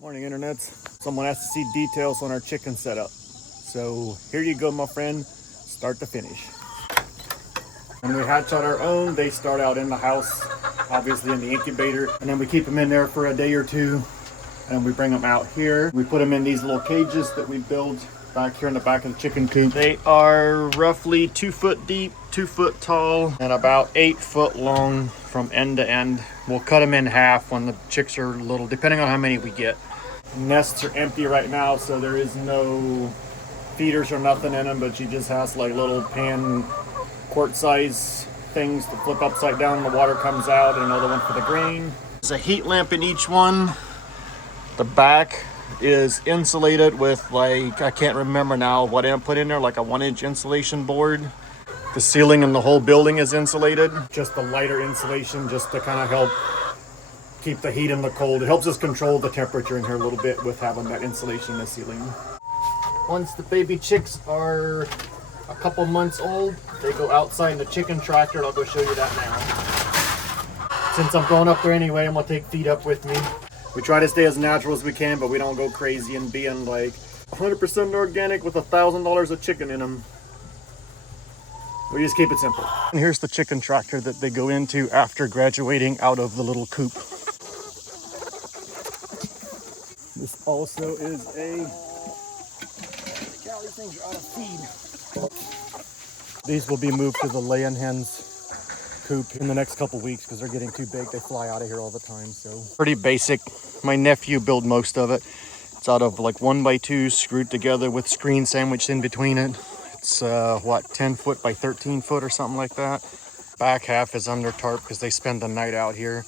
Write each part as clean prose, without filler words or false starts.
Morning, internets. Someone has to see details on our chicken setup. So here you go, my friend, start to finish. When we hatch out our own, they start out in the house, obviously in the incubator, and then we keep them in there for a day or two, and we bring them out here. We put them in these little cages that we build back here in the back of the chicken coop. They are roughly 2 foot deep, 2 foot tall, and about 8 foot long from end to end. We'll cut them in half when the chicks are little, depending on how many we get. Nests are empty right now, so there is no feeders or nothing in them, but she just has like little pan quart size things to flip upside down. The water comes out, and another one for the grain. There's a heat lamp in each one. The back is insulated with, like, I can't remember now what I put in there, like a 1-inch insulation board. The ceiling in the whole building is insulated. Just the lighter insulation just to kind of help keep the heat and the cold. It helps us control the temperature in here a little bit with having that insulation in the ceiling. Once the baby chicks are a couple months old, they go outside in the chicken tractor, and I'll go show you that now. Since I'm going up there anyway, I'm gonna take feed up with me. We try to stay as natural as we can, but we don't go crazy and being like 100% organic with $1,000 of chicken in them. We just keep it simple. And here's the chicken tractor that they go into after graduating out of the little coop. This also is a... These things are out of feed. These will be moved to the laying hens coop in the next couple weeks because they're getting too big. They fly out of here all the time. So pretty basic. My nephew built most of it. It's out of like 1x2 screwed together with screen sandwiched in between it. It's 10 foot by 13 foot or something like that. Back half is under tarp because they spend the night out here.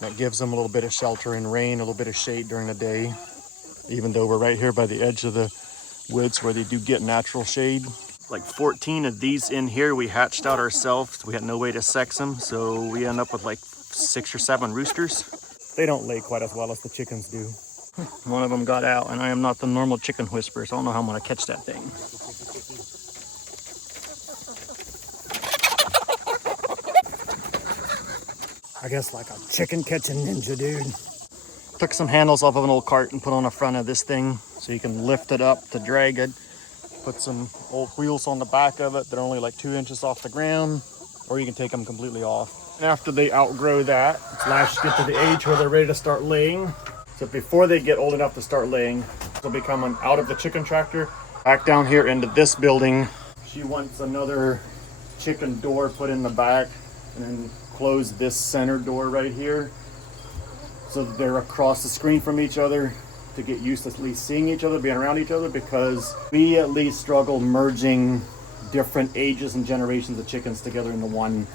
That gives them a little bit of shelter in rain, a little bit of shade during the day, even though we're right here by the edge of the woods where they do get natural shade. Like 14 of these in here we hatched out ourselves. We had no way to sex them, so we end up with like 6 or 7 roosters. They don't lay quite as well as the chickens do. One of them got out, and I am not the normal chicken whisperer, so I don't know how I'm gonna catch that thing. I guess like a chicken catching ninja, dude. Took some handles off of an old cart and put on the front of this thing so you can lift it up to drag it. Put some old wheels on the back of it. They're only like 2 inches off the ground, or you can take them completely off. And after they outgrow that, get to the age where they're ready to start laying. So before they get old enough to start laying, they'll be coming out of the chicken tractor, back down here into this building. She wants another chicken door put in the back, and then close this center door right here so that they're across the screen from each other to get used to at least seeing each other, being around each other, because we at least struggle merging different ages and generations of chickens together into one.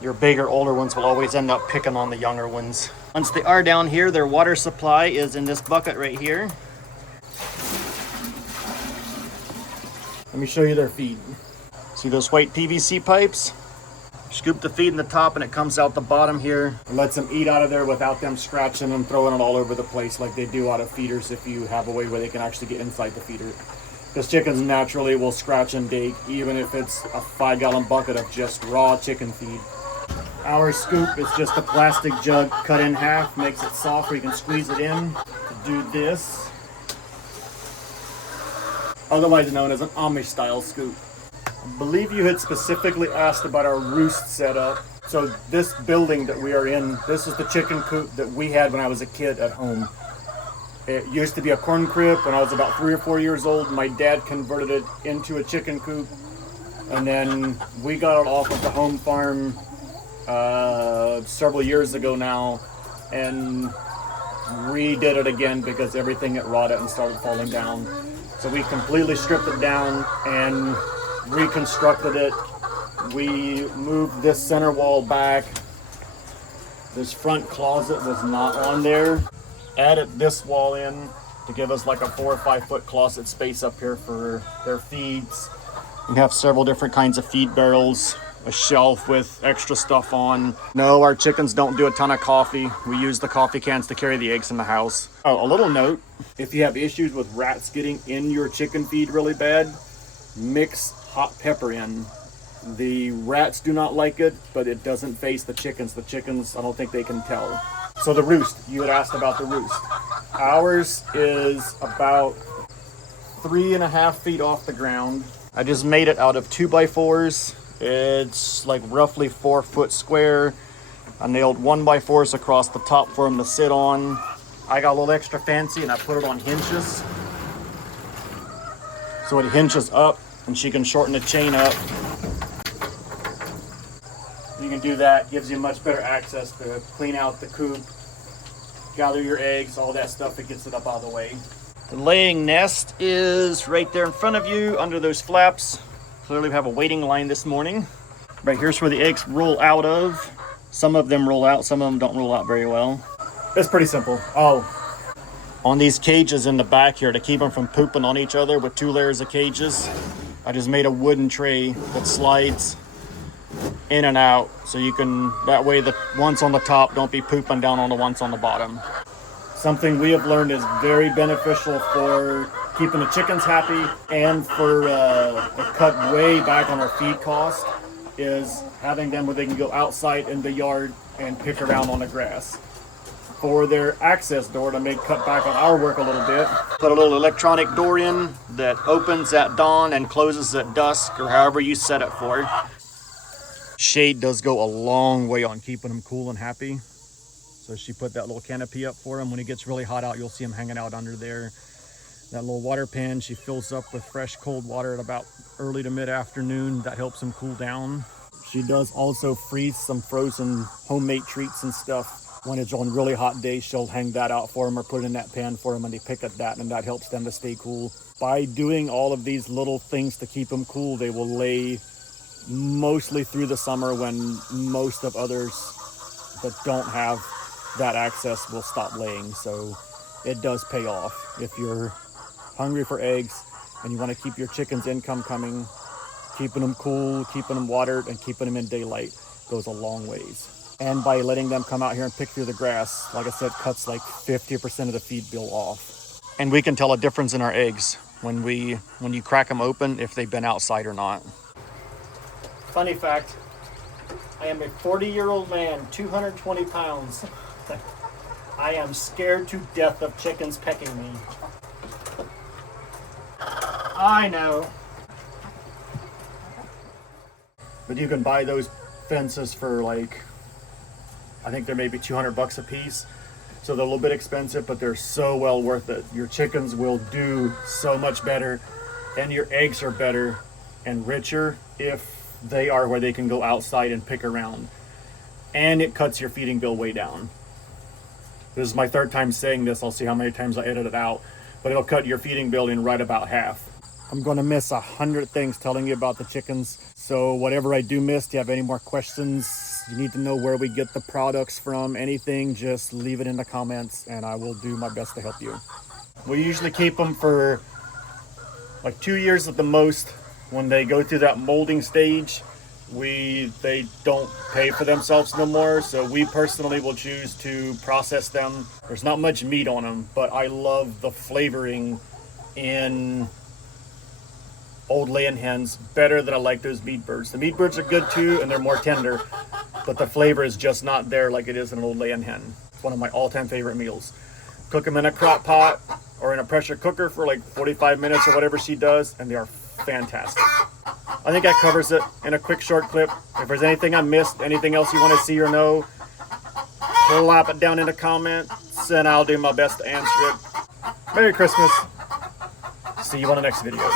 Your bigger, older ones will always end up picking on the younger ones. Once they are down here, their water supply is in this bucket right here. Let me show you their feed. See those white PVC pipes? Scoop the feed in the top and it comes out the bottom here. It lets them eat out of there without them scratching and throwing it all over the place like they do out of feeders if you have a way where they can actually get inside the feeder. Because chickens naturally will scratch and dig even if it's a 5-gallon bucket of just raw chicken feed. Our scoop is just a plastic jug cut in half, makes it soft where you can squeeze it in to do this. Otherwise known as an Amish style scoop. I believe you had specifically asked about our roost setup. So this building that we are in, this is the chicken coop that we had when I was a kid at home. It used to be a corn crib. When I was about 3 or 4 years old, my dad converted it into a chicken coop. And then we got it off of the home farm several years ago now and redid it again because everything had rotted and started falling down. So we completely stripped it down and reconstructed it. We moved this center wall back. This front closet was not on there. Added this wall in to give us like a 4 or 5 foot closet space up here for their feeds. We have several different kinds of feed barrels, a shelf with extra stuff on. No, our chickens don't do a ton of coffee. We use the coffee cans to carry the eggs in the house. Oh, a little note, if you have issues with rats getting in your chicken feed really bad, mix hot pepper in. The rats do not like it, but it doesn't phase the chickens. The chickens, I don't think they can tell. So the roost, you had asked about the roost. Ours is about 3.5 feet off the ground. I just made it out of 2x4s. It's like roughly 4 foot square. I nailed 1x4s across the top for him to sit on. I got a little extra fancy and I put it on hinges. So it hinges up and she can shorten the chain up. You can do that, gives you much better access to clean out the coop, gather your eggs, all that stuff that gets it up out of the way. The laying nest is right there in front of you under those flaps. Clearly we have a waiting line this morning. Right here's where the eggs roll out of. Some of them roll out, some of them don't roll out very well. It's pretty simple. Oh, on these cages in the back here to keep them from pooping on each other with 2 layers of cages, I just made a wooden tray that slides in and out, so you can, that way the ones on the top don't be pooping down on the ones on the bottom. Something we have learned is very beneficial for keeping the chickens happy and for the cut way back on our feed cost is having them where they can go outside in the yard and pick around on the grass. For their access door to make cut back on our work a little bit, put a little electronic door in that opens at dawn and closes at dusk, or however you set it for. Shade does go a long way on keeping them cool and happy. So she put that little canopy up for them. When it gets really hot out, you'll see them hanging out under there. That little water pan she fills up with fresh cold water at about early to mid-afternoon. That helps them cool down. She does also freeze some frozen homemade treats and stuff. When it's on really hot days, she'll hang that out for them or put it in that pan for them and they pick at that, and that helps them to stay cool. By doing all of these little things to keep them cool, they will lay mostly through the summer when most of others that don't have that access will stop laying. So it does pay off. If you're hungry for eggs and you want to keep your chickens' income coming, keeping them cool, keeping them watered, and keeping them in daylight goes a long ways. And by letting them come out here and pick through the grass, like I said, cuts like 50% of the feed bill off. And we can tell a difference in our eggs when you crack them open if they've been outside or not. Funny fact, I am a 40-year-old man, 220 pounds. I am scared to death of chickens pecking me. I know. But you can buy those fences for like, I think they're maybe $200 a piece. So they're a little bit expensive, but they're so well worth it. Your chickens will do so much better, and your eggs are better and richer if they are where they can go outside and pick around. And it cuts your feeding bill way down. This is my 3rd time saying this. I'll see how many times I edit it out, but it'll cut your feeding bill in right about half. I'm going to miss 100 things telling you about the chickens. So whatever I do miss, do you have any more questions? You need to know where we get the products from, anything, just leave it in the comments and I will do my best to help you. We usually keep them for like 2 years at the most. When they go through that molding stage, they don't pay for themselves no more. So we personally will choose to process them. There's not much meat on them, but I love the flavoring in old laying hens better than I like those meat birds. The meat birds are good too, and they're more tender, but the flavor is just not there like it is in an old laying hen. It's one of my all-time favorite meals. Cook them in a crock pot or in a pressure cooker for like 45 minutes or whatever she does, and they are fantastic. I think that covers it in a quick short clip. If there's anything I missed, anything else you want to see or know, plop it down in the comments and I'll do my best to answer it. Merry Christmas. See you on the next video.